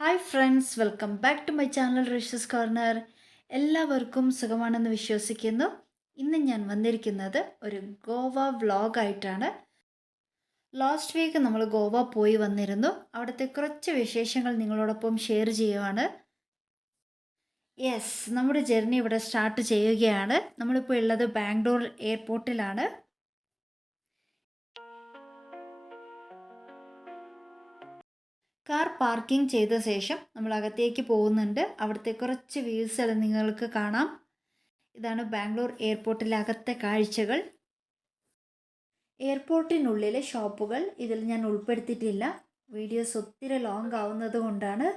Hi friends, welcome back to my channel റിഷസ് corner. എല്ലാവർക്കും സുഖമാണെന്ന് വിശ്വസിക്കുന്നു. ഇന്ന് ഞാൻ വന്നിരിക്കുന്നത് ഒരു ഗോവ വ്ളോഗായിട്ടാണ്. ലാസ്റ്റ് വീക്ക് നമ്മൾ ഗോവ പോയി വന്നിരുന്നു. അവിടുത്തെ കുറച്ച് വിശേഷങ്ങൾ നിങ്ങളോടൊപ്പം ഷെയർ ചെയ്യുവാണ്. യെസ്, നമ്മുടെ ജേർണി ഇവിടെ സ്റ്റാർട്ട് ചെയ്യുകയാണ്. നമ്മളിപ്പോൾ ഉള്ളത് ബാംഗ്ലൂർ എയർപോർട്ടിലാണ്. കാർ പാർക്കിംഗ് ചെയ്ത ശേഷം നമ്മൾ അകത്തേക്ക് പോകുന്നുണ്ട്. അവിടുത്തെ കുറച്ച് വ്യൂസ് നിങ്ങൾക്ക് കാണാം. ഇതാണ് ബാംഗ്ലൂർ എയർപോർട്ടിലെ അകത്തെ കാഴ്ചകൾ. എയർപോർട്ടിനുള്ളിലെ ഷോപ്പുകൾ ഇതിൽ ഞാൻ ഉൾപ്പെടുത്തിയിട്ടില്ല. വീഡിയോസ് ഒത്തിരി ലോങ് ആവുന്നത് കൊണ്ടാണ്.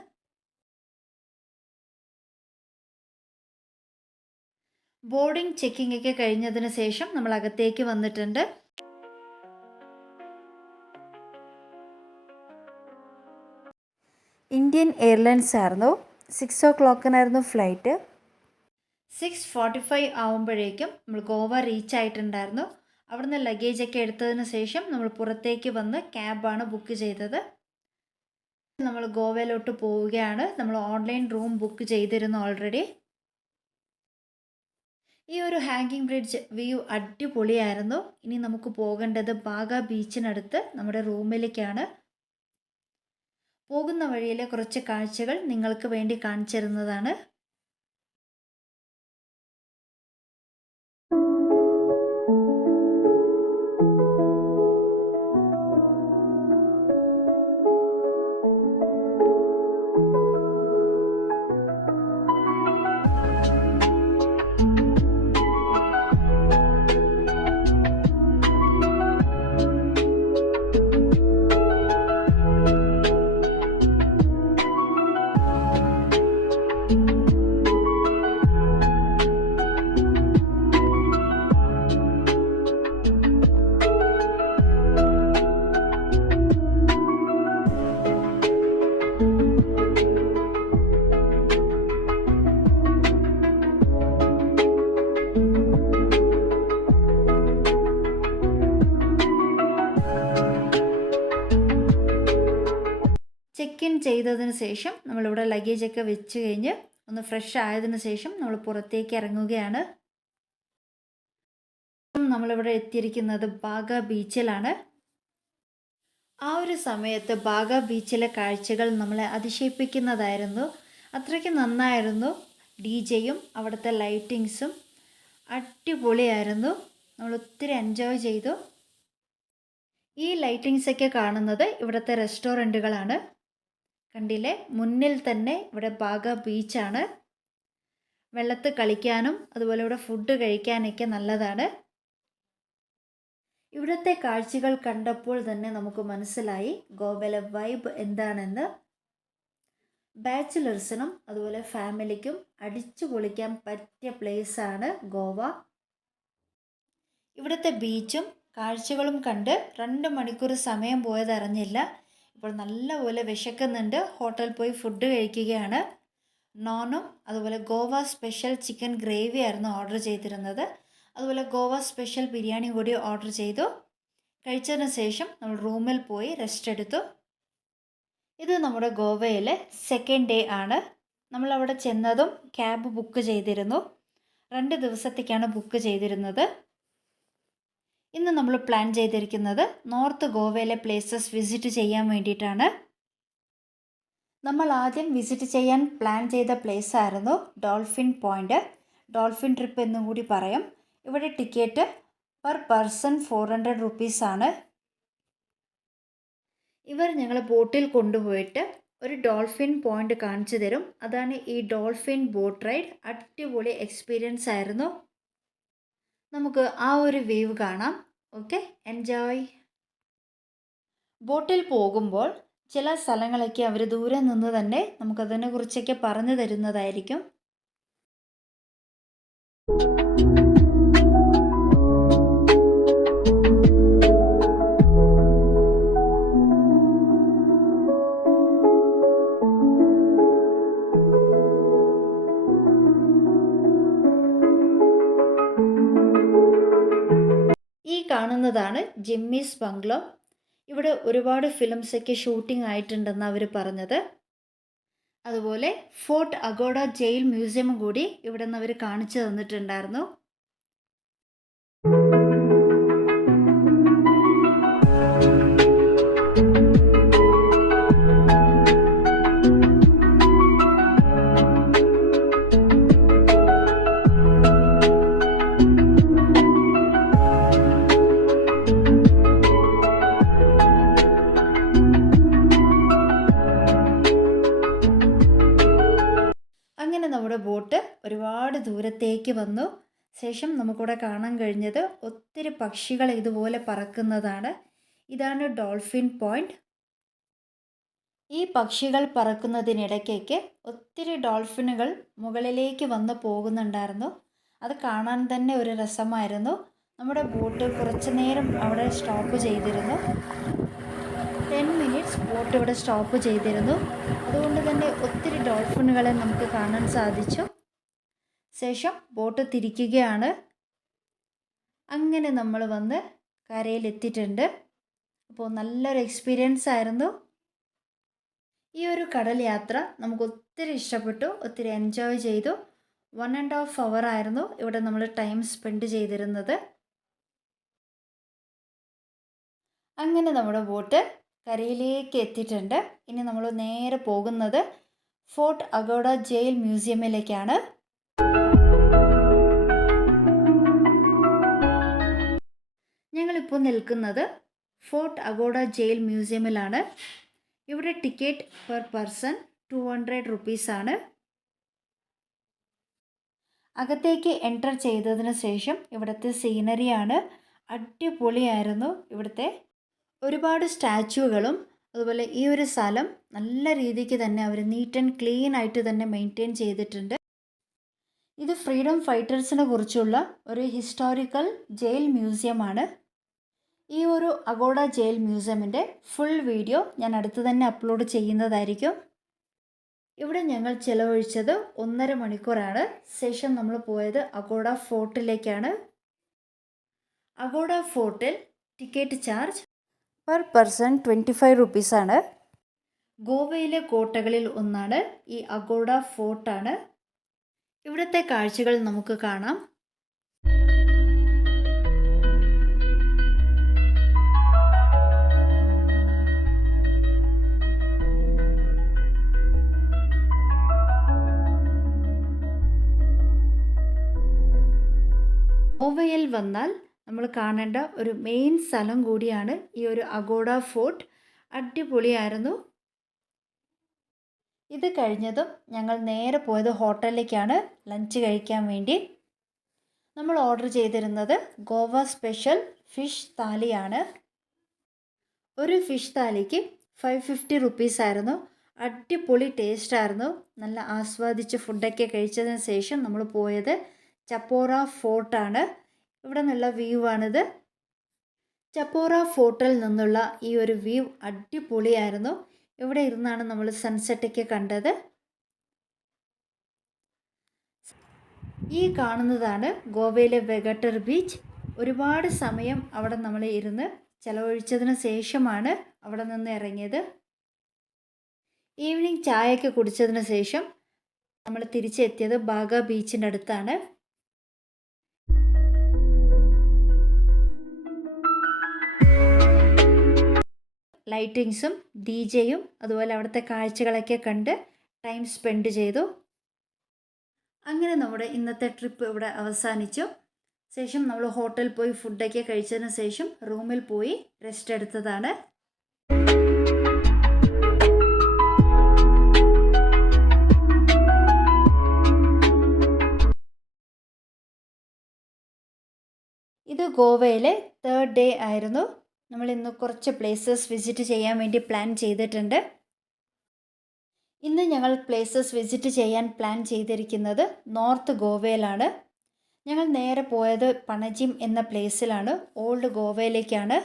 ബോർഡിംഗ് ചെക്കിംഗ് ഒക്കെ കഴിഞ്ഞതിന് ശേഷം നമ്മൾ അകത്തേക്ക് വന്നിട്ടുണ്ട്. ഇന്ത്യൻ എയർലൈൻസ് ആയിരുന്നു. 6 o'clock ഫ്ലൈറ്റ്. 6:45 ആവുമ്പോഴേക്കും നമ്മൾ ഗോവ റീച്ച് ആയിട്ടുണ്ടായിരുന്നു. അവിടുന്ന് ലഗേജൊക്കെ എടുത്തതിന് ശേഷം നമ്മൾ പുറത്തേക്ക് വന്ന് ക്യാബാണ് ബുക്ക് ചെയ്തത്. നമ്മൾ ഗോവയിലോട്ട് പോവുകയാണ്. നമ്മൾ ഓൺലൈൻ റൂം ബുക്ക് ചെയ്തിരുന്നു ഓൾറെഡി. ഈ ഒരു ഹാങ്ങിങ് ബ്രിഡ്ജ് വ്യൂ അടിപൊളിയായിരുന്നു. ഇനി നമുക്ക് പോകേണ്ടത് ബാഗ ബീച്ചിനടുത്ത് നമ്മുടെ റൂമിലേക്കാണ്. പോകുന്ന വഴിയിലെ കുറച്ച് കാഴ്ചകൾ നിങ്ങൾക്ക് വേണ്ടി കാണിച്ചു തരുന്നതാണ്. ചെക്ക് ഇൻ ചെയ്തതിന് ശേഷം നമ്മളിവിടെ ലഗേജൊക്കെ വെച്ച് കഴിഞ്ഞ് ഒന്ന് ഫ്രഷ് ആയതിനു ശേഷം നമ്മൾ പുറത്തേക്ക് ഇറങ്ങുകയാണ്. നമ്മളിവിടെ എത്തിയിരിക്കുന്നത് ബാഗ ബീച്ചിലാണ്. ആ ഒരു സമയത്ത് ബാഗ ബീച്ചിലെ കാഴ്ചകൾ നമ്മളെ അതിശയിപ്പിക്കുന്നതായിരുന്നു. അത്രയ്ക്ക് നന്നായിരുന്നു. DJ-യും അവിടുത്തെ ലൈറ്റിങ്സും അടിപൊളിയായിരുന്നു. നമ്മൾ ഒത്തിരി എൻജോയ് ചെയ്തു. ഈ ലൈറ്റിങ്സൊക്കെ കാണുന്നത് ഇവിടുത്തെ റെസ്റ്റോറൻറ്റുകളാണ്. കണ്ടില്ലേ, മുന്നിൽ തന്നെ ഇവിടെ ബാഗ ബീച്ചാണ്. വെള്ളത്തിൽ കളിക്കാനും അതുപോലെ ഇവിടെ ഫുഡ് കഴിക്കാനൊക്കെ നല്ലതാണ്. ഇവിടുത്തെ കാഴ്ചകൾ കണ്ടപ്പോൾ തന്നെ നമുക്ക് മനസ്സിലായി ഗോവയിലെ വൈബ് എന്താണെന്ന്. ബാച്ചിലേഴ്സിനും അതുപോലെ ഫാമിലിക്കും അടിച്ചു പൊളിക്കാൻ പറ്റിയ പ്ലേസാണ് ഗോവ. ഇവിടുത്തെ ബീച്ചും കാഴ്ചകളും കണ്ട് 2 മണിക്കൂർ സമയം പോയത് അറിഞ്ഞില്ല. ഇപ്പോൾ നല്ലപോലെ വിശക്കുന്നുണ്ട്. ഹോട്ടലിൽ പോയി ഫുഡ് കഴിക്കുകയാണ്. നോണും അതുപോലെ ഗോവ സ്പെഷ്യൽ ചിക്കൻ ഗ്രേവി ആയിരുന്നു ഓർഡർ ചെയ്തിരുന്നത്. അതുപോലെ ഗോവ സ്പെഷ്യൽ ബിരിയാണി കൂടി ഓർഡർ ചെയ്തു. കഴിച്ചതിന് ശേഷം നമ്മൾ റൂമിൽ പോയി റെസ്റ്റ് എടുത്തു. ഇത് നമ്മുടെ ഗോവയിലെ സെക്കൻഡ് ഡേ ആണ്. നമ്മളവിടെ ചെന്നതും ക്യാബ് ബുക്ക് ചെയ്തിരുന്നു. 2 ദിവസത്തേക്കാണ് ബുക്ക് ചെയ്തിരുന്നത്. ഇന്ന് നമ്മൾ പ്ലാൻ ചെയ്തിരിക്കുന്നത് നോർത്ത് ഗോവയിലെ പ്ലേസസ് വിസിറ്റ് ചെയ്യാൻ വേണ്ടിയിട്ടാണ്. നമ്മൾ ആദ്യം വിസിറ്റ് ചെയ്യാൻ പ്ലാൻ ചെയ്ത പ്ലേസ് ആയിരുന്നു ഡോൾഫിൻ പോയിൻ്റ്. ഡോൾഫിൻ ട്രിപ്പ് എന്നും കൂടി പറയും. ഇവിടെ ടിക്കറ്റ് പെർ പേഴ്സൺ 400 റുപ്പീസാണ്. ഇവർ ഞങ്ങളെ ബോട്ടിൽ കൊണ്ടുപോയിട്ട് ഒരു ഡോൾഫിൻ പോയിൻ്റ് കാണിച്ചു തരും. അതാണ് ഈ ഡോൾഫിൻ ബോട്ട് റൈഡ്. അടിപൊളി എക്സ്പീരിയൻസ് ആയിരുന്നു. നമുക്ക് ആ ഒരു വേവ് കാണാം. Okay, enjoy. ബോട്ടിൽ പോകുമ്പോൾ ചില സ്ഥലങ്ങളൊക്കെ അവർ ദൂരെ നിന്ന് തന്നെ നമുക്കതിനെ കുറിച്ചൊക്കെ പറഞ്ഞു തരുന്നതായിരിക്കും. കാണുന്നതാണ് ജിമ്മീസ് ബംഗ്ലോ. ഇവിടെ ഒരുപാട് ഫിലിംസൊക്കെ ഷൂട്ടിംഗ് ആയിട്ടുണ്ടെന്ന് അവർ പറഞ്ഞത്. അതുപോലെ ഫോർട്ട് അഗോഡ ജയിൽ മ്യൂസിയം കൂടി ഇവിടെ നിന്ന് അവർ കാണിച്ചു തന്നിട്ടുണ്ടായിരുന്നു. അങ്ങനെ നമ്മുടെ ബോട്ട് ഒരുപാട് ദൂരത്തേക്ക് വന്നു. ശേഷം നമുക്കിവിടെ കാണാൻ കഴിഞ്ഞത് ഒത്തിരി പക്ഷികൾ ഇതുപോലെ പറക്കുന്നതാണ്. ഇതാണ് ഡോൾഫിൻ പോയിന്റ്. ഈ പക്ഷികൾ പറക്കുന്നതിനിടയ്ക്കേക്ക് ഒത്തിരി ഡോൾഫിനുകൾ മുകളിലേക്ക് വന്ന് പോകുന്നുണ്ടായിരുന്നു. അത് കാണാൻ തന്നെ ഒരു രസമായിരുന്നു. നമ്മുടെ ബോട്ട് കുറച്ച് നേരം അവിടെ സ്റ്റോപ്പ് ചെയ്തിരുന്നു. 10 മിനിറ്റ്സ് ബോട്ട് ഇവിടെ സ്റ്റോപ്പ് ചെയ്തിരുന്നു. അതുകൊണ്ട് തന്നെ ഒത്തിരി ഡോൾഫിനുകളെ നമുക്ക് കാണാൻ സാധിച്ചു. ശേഷം ബോട്ട് തിരിക്കുകയാണ്. അങ്ങനെ നമ്മൾ വന്ന് കരയിലെത്തിയിട്ടുണ്ട്. അപ്പോൾ നല്ലൊരു എക്സ്പീരിയൻസ് ആയിരുന്നു. ഈ ഒരു കടൽ യാത്ര നമുക്ക് ഒത്തിരി ഇഷ്ടപ്പെട്ടു, ഒത്തിരി എൻജോയ് ചെയ്തു. 1.5 hour ആയിരുന്നു ഇവിടെ നമ്മൾ ടൈം സ്പെൻഡ് ചെയ്തിരുന്നത്. അങ്ങനെ നമ്മുടെ ബോട്ട് കരയിലേക്ക് എത്തിയിട്ടുണ്ട്. ഇനി നമ്മൾ നേരെ പോകുന്നത് ഫോർട്ട് അഗോഡ ജയിൽ മ്യൂസിയമിലേക്കാണ്. ഞങ്ങളിപ്പോൾ നിൽക്കുന്നത് ഫോർട്ട് അഗോഡ ജയിൽ മ്യൂസിയമിലാണ്. ഇവിടെ ടിക്കറ്റ് പെർ പേഴ്സൺ 200 rupees. അകത്തേക്ക് എൻ്റർ ചെയ്തതിന് ശേഷം ഇവിടുത്തെ സീനറിയാണ് അടിപൊളിയായിരുന്നു. ഇവിടുത്തെ ഒരുപാട് സ്റ്റാച്യുകളും അതുപോലെ ഈ ഒരു സ്ഥലം നല്ല രീതിക്ക് തന്നെ അവർ നീറ്റ് ആൻഡ് ക്ലീൻ ആയിട്ട് തന്നെ മെയിൻറ്റെയിൻ ചെയ്തിട്ടുണ്ട്. ഇത് ഫ്രീഡം ഫൈറ്റേഴ്സിനെ കുറിച്ചുള്ള ഒരു ഹിസ്റ്റോറിക്കൽ ജയിൽ മ്യൂസിയമാണ്. ഈ ഒരു അഗോഡ ജയിൽ മ്യൂസിയമിൻ്റെ ഫുൾ വീഡിയോ ഞാൻ അടുത്ത് തന്നെ അപ്ലോഡ് ചെയ്യുന്നതായിരിക്കും. ഇവിടെ ഞങ്ങൾ ചിലവഴിച്ചത് 1.5 മണിക്കൂറാണ്. ശേഷം നമ്മൾ പോയത് അഗോഡ ഫോർട്ടിലേക്കാണ്. അഗോഡ ഫോർട്ടിൽ ticket charge per person 25 rupees. ഗോവയിലെ കോട്ടകളിൽ ഒന്നാണ് ഈ അഗോഡ ഫോർട്ടാണ്. ഇവിടുത്തെ കാഴ്ചകൾ നമുക്ക് കാണാം. ഗോവയിൽ വന്നാൽ നമ്മൾ കാണേണ്ട ഒരു മെയിൻ സ്ഥലം കൂടിയാണ് ഈ ഒരു അഗോഡ ഫോർട്ട്. അടിപൊളിയായിരുന്നു. ഇത് കഴിഞ്ഞതും ഞങ്ങൾ നേരെ പോയത് ഹോട്ടലിലേക്കാണ് ലഞ്ച് കഴിക്കാൻ വേണ്ടി. നമ്മൾ ഓർഡർ ചെയ്തിരുന്നത് ഗോവ സ്പെഷ്യൽ ഫിഷ് താലിയാണ്. ഒരു ഫിഷ് താലിക്ക് 550 rupees ആയിരുന്നു. അടിപൊളി ടേസ്റ്റായിരുന്നു. നല്ല ആസ്വദിച്ച് ഫുഡൊക്കെ കഴിച്ചതിന് ശേഷം നമ്മൾ പോയത് ചപ്പോറ ഫോർട്ടാണ്. ഇവിടെ നിന്നുള്ള വ്യൂ ആണിത്. ചപ്പോറ ഫോർട്ടിൽ നിന്നുള്ള ഈ ഒരു വ്യൂ അടിപൊളിയായിരുന്നു. ഇവിടെ ഇരുന്നാണ് നമ്മൾ സൺസെറ്റൊക്കെ കണ്ടത്. ഈ കാണുന്നതാണ് ഗോവയിലെ വെഗട്ടർ ബീച്ച്. ഒരുപാട് സമയം അവിടെ നമ്മൾ ഇരുന്ന് ചിലവഴിച്ചതിന് ശേഷമാണ് അവിടെ നിന്ന് ഇറങ്ങിയത്. ഈവനിങ് ചായയൊക്കെ കുടിച്ചതിന് ശേഷം നമ്മൾ തിരിച്ചെത്തിയത് ബാഗ ബീച്ചിൻ്റെ അടുത്താണ്. ലൈറ്റിങ്സും DJ-യും അതുപോലെ അവിടുത്തെ കാഴ്ചകളൊക്കെ കണ്ട് ടൈം സ്പെൻഡ് ചെയ്തു. അങ്ങനെ നമ്മുടെ ഇന്നത്തെ ട്രിപ്പ് ഇവിടെ അവസാനിച്ചു. ശേഷം നമ്മൾ ഹോട്ടലിൽ പോയി ഫുഡൊക്കെ കഴിച്ചതിന് ശേഷം റൂമിൽ പോയി റെസ്റ്റ് എടുത്തതാണ്. ഇത് ഗോവയിലെ 3rd ഡേ ആയിരുന്നു. നമ്മൾ ഇന്ന് കുറച്ച് പ്ലേസസ് വിസിറ്റ് ചെയ്യാൻ വേണ്ടി പ്ലാൻ ചെയ്തിട്ടുണ്ട്. ഇന്ന് ഞങ്ങൾ പ്ലേസസ് വിസിറ്റ് ചെയ്യാൻ പ്ലാൻ ചെയ്തിരിക്കുന്നത് നോർത്ത് ഗോവയിലാണ്. ഞങ്ങൾ നേരെ പോയത് പണജിം എന്ന പ്ലേസിലാണ്. ഓൾഡ് ഗോവയിലേക്കാണ്.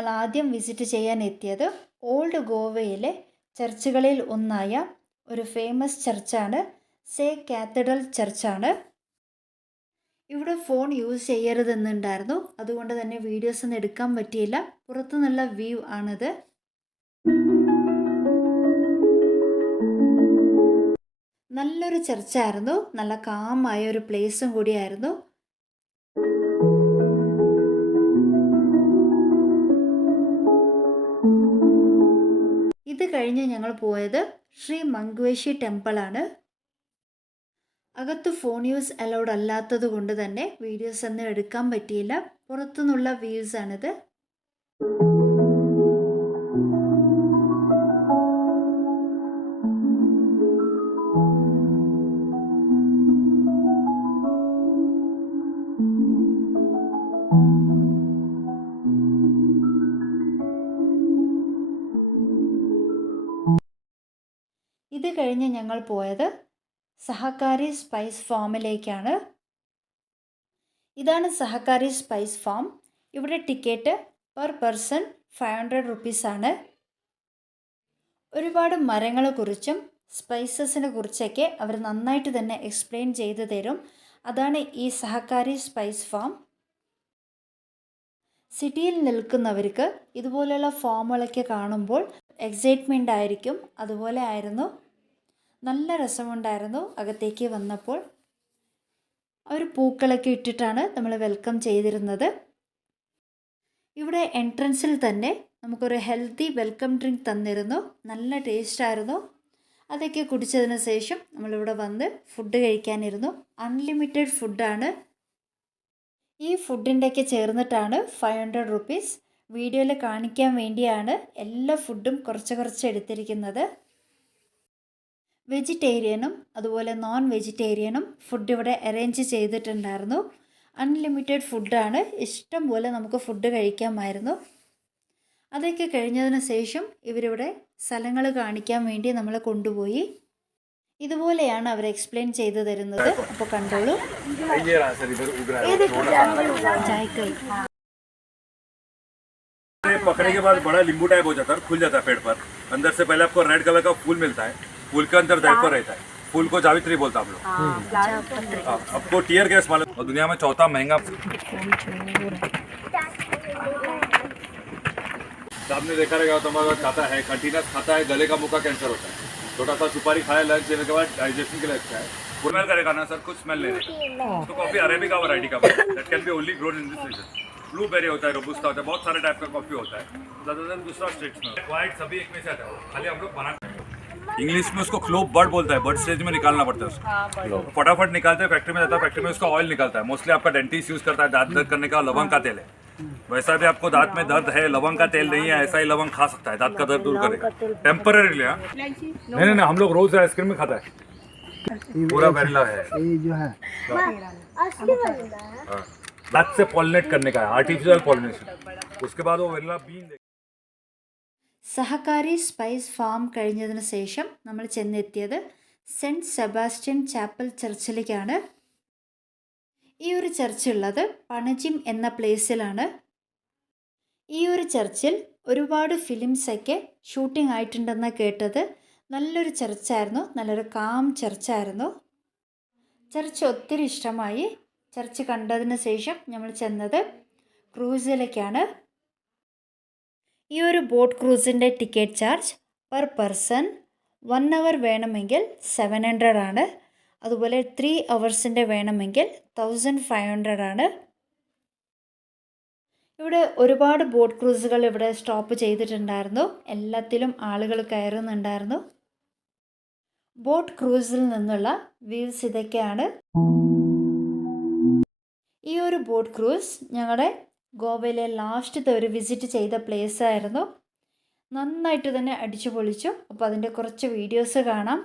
ഞങ്ങൾ ആദ്യം വിസിറ്റ് ചെയ്യാൻ എത്തിയത് ഓൾഡ് ഗോവയിലെ ചർച്ചുകളിൽ ഒന്നായ ഒരു ഫേമസ് ചർച്ചാണ് സെയിൻറ്റ് കാത്തഡ്രൽ ചർച്ചാണ്. ഇവിടെ ഫോൺ യൂസ് ചെയ്യരുതെന്നുണ്ടായിരുന്നു, അതുകൊണ്ട് തന്നെ വീഡിയോസ് ഒന്നും എടുക്കാൻ പറ്റിയില്ല. പുറത്തു നിന്നുള്ള വ്യൂ ആണിത്. നല്ലൊരു ചർച്ചായിരുന്നു, നല്ല കാമായ ഒരു പ്ലേസും കൂടിയായിരുന്നു. ഇത് കഴിഞ്ഞ് ഞങ്ങൾ പോയത് ശ്രീ മങ്ക്വേഷി ടെമ്പിളാണ്. അകത്ത് ഫോൺ യൂസ് അലൗഡ് അല്ലാത്തത് കൊണ്ട് തന്നെ വീഡിയോസ് ഒന്നും എടുക്കാൻ പറ്റിയില്ല. പുറത്തുനിന്നുള്ള വ്യൂസ് ആണിത്. ഇത് കഴിഞ്ഞ് ഞങ്ങൾ പോയത് സഹകാരി സ്പൈസ് ഫാമിലേക്കാണ്. ഇതാണ് സഹകാരി സ്പൈസ് ഫാം. ഇവിടെ ടിക്കറ്റ് പെർ പേഴ്സൺ 500 റുപ്പീസാണ്. ഒരുപാട് മരങ്ങളെക്കുറിച്ചും സ്പൈസസിനെ കുറിച്ചൊക്കെ അവർ നന്നായിട്ട് തന്നെ എക്സ്പ്ലെയിൻ ചെയ്തു തരും. അതാണ് ഈ സഹകാരി സ്പൈസ് ഫാം. സിറ്റിയിൽ നിൽക്കുന്നവർക്ക് ഇതുപോലെയുള്ള ഫാമുകളൊക്കെ കാണുമ്പോൾ എക്സൈറ്റ്മെൻ്റ് ആയിരിക്കും. അതുപോലെ ആയിരുന്നു. നല്ല രസമുണ്ടായിരുന്നു അകത്തേക്ക് വന്നപ്പോൾ. അവർ പൂക്കളൊക്കെ ഇട്ടിട്ടാണ് നമ്മൾ വെൽക്കം ചെയ്തിരുന്നത്. ഇവിടെ എൻട്രൻസിൽ തന്നെ നമുക്കൊരു ഹെൽത്തി വെൽക്കം ഡ്രിങ്ക് തന്നിരുന്നു. നല്ല ടേസ്റ്റായിരുന്നു. അതൊക്കെ കുടിച്ചതിന് ശേഷം നമ്മളിവിടെ വന്ന് ഫുഡ് കഴിക്കാനിരുന്നു. അൺലിമിറ്റഡ് ഫുഡാണ്. ഈ ഫുഡിൻ്റെയൊക്കെ ചേർന്നിട്ടാണ് 500 റുപ്പീസ്. വീഡിയോയിൽ കാണിക്കാൻ വേണ്ടിയാണ് എല്ലാ ഫുഡും കുറച്ച് എടുത്തിരിക്കുന്നത്. വെജിറ്റേറിയനും അതുപോലെ നോൺ വെജിറ്റേറിയനും ഫുഡ് ഇവിടെ അറേഞ്ച് ചെയ്തിട്ടുണ്ടായിരുന്നു. അൺലിമിറ്റഡ് ഫുഡാണ്. ഇഷ്ടം പോലെ നമുക്ക് ഫുഡ് കഴിക്കാമായിരുന്നു. അതൊക്കെ കഴിഞ്ഞതിന് ശേഷം ഇവരിവിടെ സ്ഥലങ്ങൾ കാണിക്കാൻ വേണ്ടി നമ്മളെ കൊണ്ടുപോയി. ഇതുപോലെയാണ് അവർ എക്സ്പ്ലെയിൻ ചെയ്തു തരുന്നത്. അപ്പോൾ കണ്ടോളൂ. पकड़ने के बाद बड़ा नींबू टाइप हो जाता है, खुल जाता है पेड़ पर. अंदर से पहले आपको रेड कलर का फूल मिलता है. फूल के अंदर जायफल रहता है. फूल को जावित्री बोलता हम लोग. आपको टीयर गैस मालूम. और दुनिया में चौथा महंगा. आपने देखा रहेगा तंबाकू खाता है, कंटिन्यूस खाता है, गले का मुंह का कैंसर होता है. छोटा सा सुपारी खाया लंच लेने के बाद डाइजेशन के लिए अच्छा है. स्मेल करेगा ना सर, कुछ स्मेल नहीं रहेगा. तो कॉफी अरेबिका वैरायटी का that can be only grown in this region. Blueberry होता है, रोबुस्टा होता है, बहुत सारे टाइप का कॉफी होता है. ज़्यादातर दूसरा स्टेट्स में व्हाइट सभी एक में से आता है. खाली हम लोग बनाते हैं. इंग्लिश में उसको क्लोव बर्ड बोलता है. बर्ड स्टेज में निकालना पड़ता है उसको. तो फटाफट निकालते हैं, फैक्ट्री में जाता है, फैक्ट्री में उसका ऑयल निकलता है. मोस्टली आपका डेंटिस्ट यूज करता है दांत दर्द करने का लवंग का तेल है. वैसा भी आपको दांत में दर्द है, लवंग का तेल नहीं है, ऐसा ही लवंग खा सकता है, दांत का दर्द दूर करेगा टेम्पररीली. नहीं, हम लोग रोज आइसक्रीम में खाता है. पूरा वेनिला है ये जो है दांत से पॉलिनेट करने का है, आर्टिफिशियल पॉलिनेशन. उसके बाद वो वेनिला बीन. സഹകാരി സ്പൈസ് ഫാം കഴിഞ്ഞതിന് ശേഷം നമ്മൾ ചെന്നെത്തിയത് സെൻറ്റ് സെബാസ്റ്റ്യൻ ചാപ്പൽ ചർച്ചിലേക്കാണ്. ഈ ഒരു ചർച്ച് ഉള്ളത് പണജിം എന്ന പ്ലേസിലാണ്. ഈ ഒരു ചർച്ചിൽ ഒരുപാട് ഫിലിംസൊക്കെ ഷൂട്ടിംഗ് ആയിട്ടുണ്ടെന്ന് കേട്ടത്. നല്ലൊരു ചർച്ചായിരുന്നു, നല്ലൊരു കാം ചർച്ചായിരുന്നു. ചർച്ച് ഒത്തിരി ഇഷ്ടമായി. ചർച്ച് കണ്ടതിന് ശേഷം നമ്മൾ ചെന്നത് ക്രൂസിലേക്കാണ്. ഈ ഒരു ബോട്ട് ക്രൂസിൻ്റെ ടിക്കറ്റ് ചാർജ് പെർ പേഴ്സൺ 1 അവർ വേണമെങ്കിൽ 700 ആണ്. അതുപോലെ 3 അവേഴ്സിൻ്റെ വേണമെങ്കിൽ 1500 ആണ്. ഇവിടെ ഒരുപാട് ബോട്ട് ക്രൂസുകൾ ഇവിടെ സ്റ്റോപ്പ് ചെയ്തിട്ടുണ്ടായിരുന്നു. എല്ലാത്തിലും ആളുകൾ കയറുന്നുണ്ടായിരുന്നു. ബോട്ട് ക്രൂസിൽ നിന്നുള്ള വ്യൂസ് ഇതൊക്കെയാണ്. ഈ ഒരു ബോട്ട് ക്രൂസ് ഞങ്ങളുടെ ഗോവയിലെ ലാസ്റ്റത്തെ ഒരു വിസിറ്റ് ചെയ്ത പ്ലേസ് ആയിരുന്നു. നന്നായിട്ട് തന്നെ അടിച്ചു പൊളിച്ചു. അപ്പോൾ അതിൻ്റെ കുറച്ച് വീഡിയോസ് കാണാം.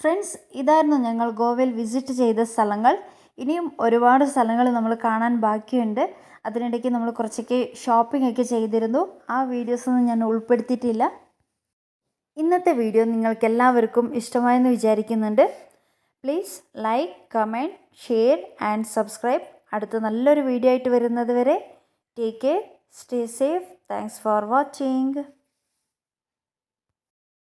ഫ്രണ്ട്സ്, ഇതായിരുന്നു ഞങ്ങൾ ഗോവയിൽ വിസിറ്റ് ചെയ്ത സ്ഥലങ്ങൾ. ഇനിയും ഒരുപാട് സ്ഥലങ്ങൾ നമ്മൾ കാണാൻ ബാക്കിയുണ്ട്. അതിനിടയ്ക്ക് നമ്മൾ കുറച്ചൊക്കെ ഷോപ്പിംഗ് ഒക്കെ ചെയ്തിരുന്നു. ആ വീഡിയോസൊന്നും ഞാൻ ഉൾപ്പെടുത്തിയിട്ടില്ല. ഇന്നത്തെ വീഡിയോ നിങ്ങൾക്ക് എല്ലാവർക്കും ഇഷ്ടമായെന്ന് വിചാരിക്കുന്നുണ്ട്. Please like, comment, share and subscribe. അടുത്ത നല്ലൊരു വീഡിയോ ആയിട്ട് വരുന്നത് വരെ take care, stay safe. Thanks for watching.